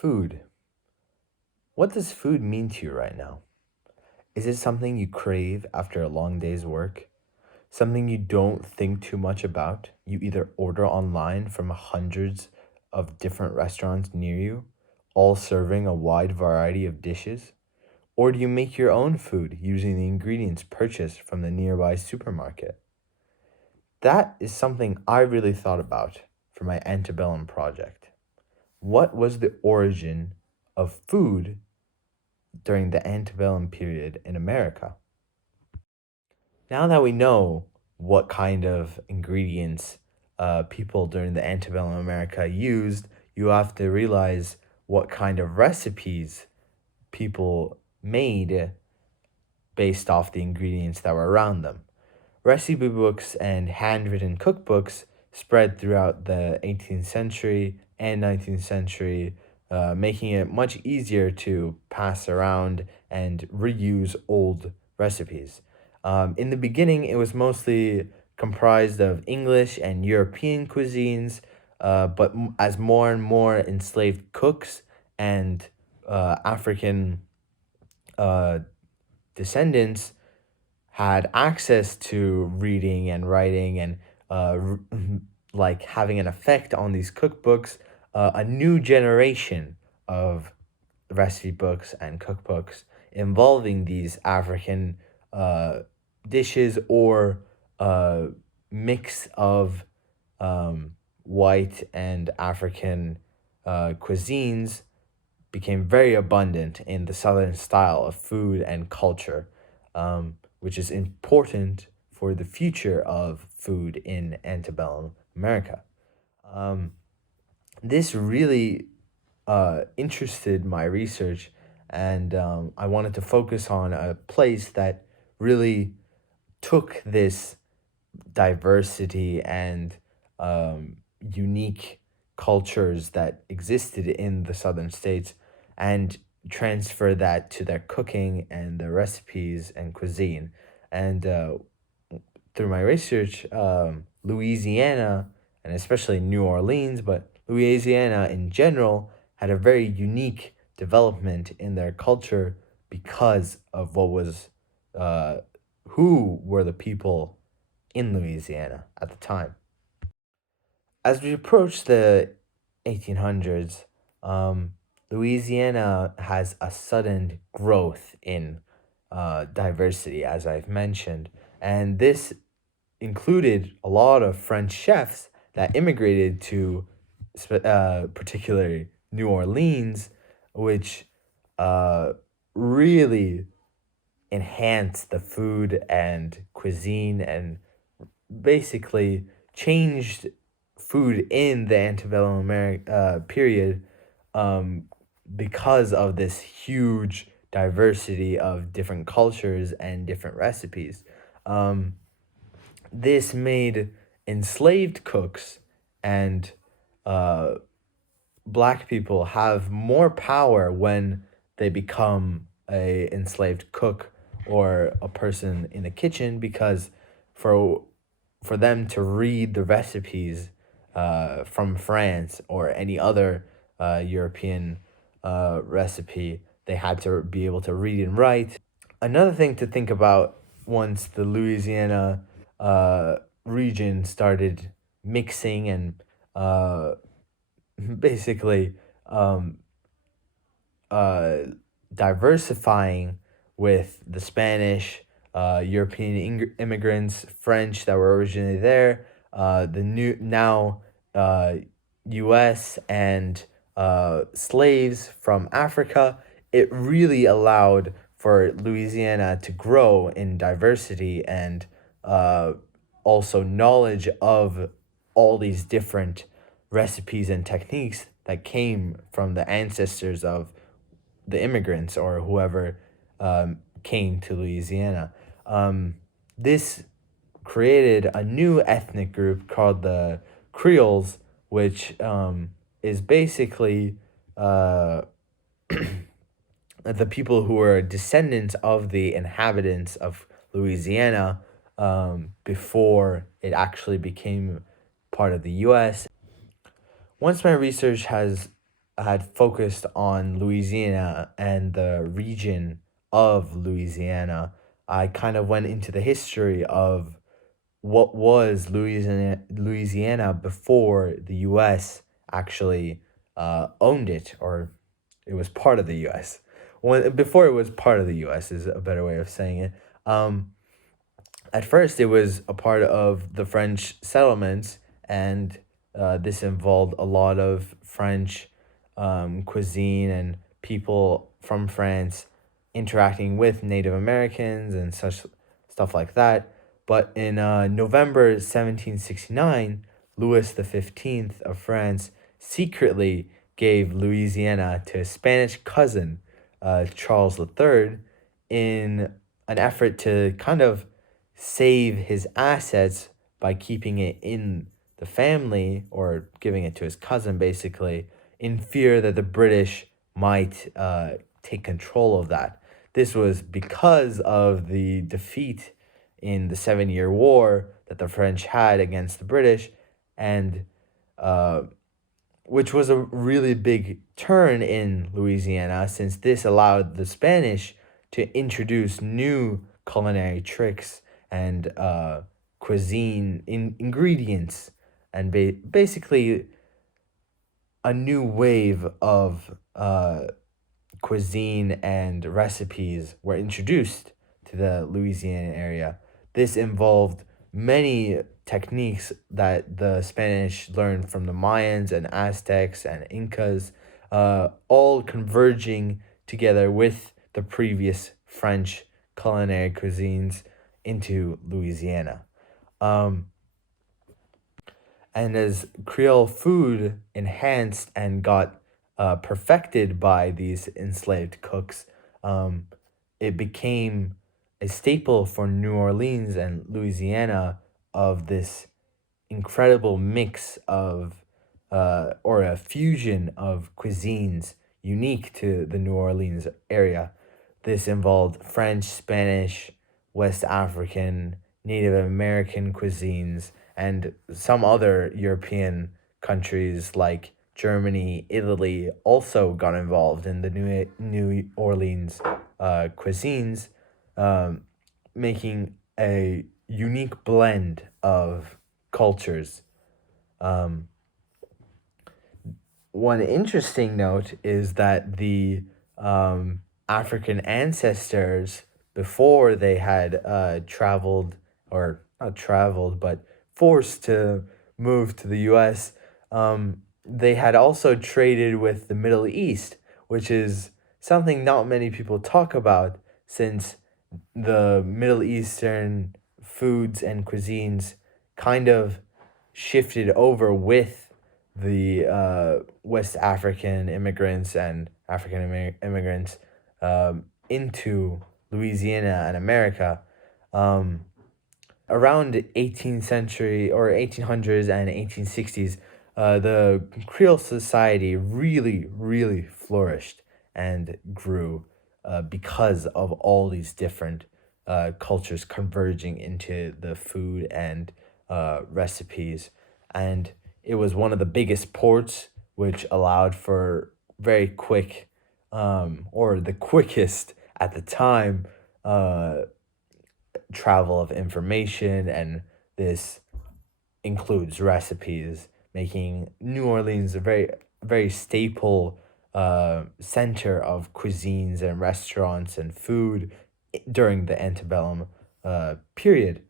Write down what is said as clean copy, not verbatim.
Food. What does food mean to you right now? Is it something you crave after a long day's work? Something you don't think too much about? You either order online from hundreds of different restaurants near you, all serving a wide variety of dishes? Or do you make your own food using the ingredients purchased from the nearby supermarket? That is something I really thought about for my Antebellum project. What was the origin of food during the antebellum period in America? Now that we know what kind of ingredients people during the antebellum America used, you have to realize what kind of recipes people made based off the ingredients that were around them. Recipe books and handwritten cookbooks spread throughout the 18th century and 19th century, making it much easier to pass around and reuse old recipes. In the beginning, it was mostly comprised of English and European cuisines, but as more and more enslaved cooks and African uh, descendants had access to reading and writing and like having an effect on these cookbooks, a new generation of recipe books and cookbooks involving these African uh, dishes or a mix of white and African cuisines became very abundant in the Southern style of food and culture, which is important for the future of food in antebellum America. Um, this really interested my research, and I wanted to focus on a place that really took this diversity and unique cultures that existed in the southern states and transfer that to their cooking and their recipes and cuisine. And through my research, Louisiana and especially New Orleans, but Louisiana in general, had a very unique development in their culture because of what was, uh, who were the people in Louisiana at the time. As we approach the 1800s, Louisiana has a sudden growth in diversity, as I've mentioned, and this included a lot of French chefs that immigrated to particularly New Orleans, which uh, really enhanced the food and cuisine and basically changed food in the antebellum period, um, because of this huge diversity of different cultures and different recipes. Um, this made enslaved cooks and uh, black people have more power when they become a enslaved cook or a person in the kitchen, because for for them to read the recipes from France or any other European recipe, they had to be able to read and write. Another thing to think about once the Louisiana region started mixing and uh, basically um, uh, diversifying with the Spanish, European immigrants, French that were originally there, the new now U.S. and slaves from Africa. It really allowed for Louisiana to grow in diversity and uh, also knowledge of all these different recipes and techniques that came from the ancestors of the immigrants or whoever came to Louisiana. This created a new ethnic group called the Creoles, which is basically uh, the people who were descendants of the inhabitants of Louisiana before it actually became part of the U.S. Once my research has had focused on Louisiana and the region of Louisiana, I kind of went into the history of what was Louisiana before the U.S. actually owned it, or it was part of the U.S. Before it was part of the U.S. is a better way of saying it. Um, at first, it was a part of the French settlements, and this involved a lot of French cuisine and people from France interacting with Native Americans and such stuff like that. But in November 1769, Louis XV of France secretly gave Louisiana to his Spanish cousin, Charles III, in an effort to kind of save his assets by keeping it in the family or giving it to his cousin, basically, in fear that the British might take control of that. This was because of the defeat in the 7 Year War that the French had against the British, and uh, which was a really big turn in Louisiana, since this allowed the Spanish to introduce new culinary tricks and ingredients, and basically a new wave of cuisine and recipes were introduced to the Louisiana area. This involved many techniques that the Spanish learned from the Mayans and Aztecs and Incas, all converging together with the previous French culinary cuisines into Louisiana. Um, and as Creole food enhanced and got perfected by these enslaved cooks, um, it became a staple for New Orleans and Louisiana of this incredible mix of, or a fusion of cuisines unique to the New Orleans area. This involved French, Spanish, West African, Native American cuisines, and some other European countries like Germany, Italy also got involved in the New Orleans cuisines, um, making a unique blend of cultures. Um, One interesting note is that the African ancestors, before they had traveled, or not traveled, but forced to move to the US, they had also traded with the Middle East, which is something not many people talk about, since the Middle Eastern foods and cuisines kind of shifted over with the West African immigrants and African immigrants into Louisiana and America. Um, Around 18th century or 1800s and 1860s, the Creole society really, really flourished and grew because of all these different cultures converging into the food and recipes. And it was one of the biggest ports, which allowed for very quick, or the quickest at the time, travel of information, and this includes recipes, making New Orleans a very, very staple center of cuisines and restaurants and food during the antebellum period.